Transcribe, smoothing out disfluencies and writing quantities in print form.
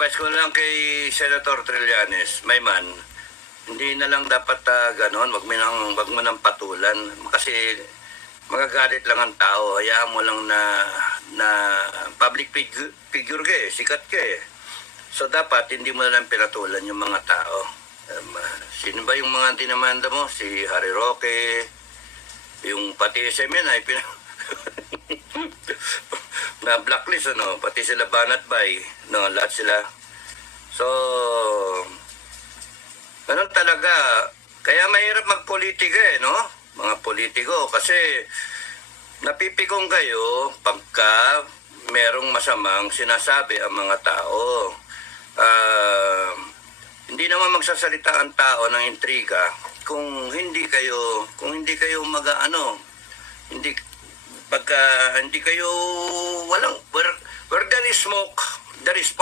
advice ko lang kay Senator Trillanes, my man, hindi na lang dapat ganon, wag mo nang patulan. Kasi magagalit lang ang tao. Hayaan mo lang na public figure ka eh, sikat ka eh. So dapat hindi mo na lang pinatulan yung mga tao. Sino ba yung mga dinamanda mo? Si Harry Roque, yung pati SMN ay na blacklist, ano, pati sila Banat Bay, no, lahat sila. So, ganun talaga. Kaya mahirap magpolitika eh, no? Mga politiko. Kasi napipikong kayo pagka merong masamang sinasabi ang mga tao. Hindi naman magsasalita ang tao ng intriga kung hindi kayo pagka hindi kayo where there is smoke, there is fire.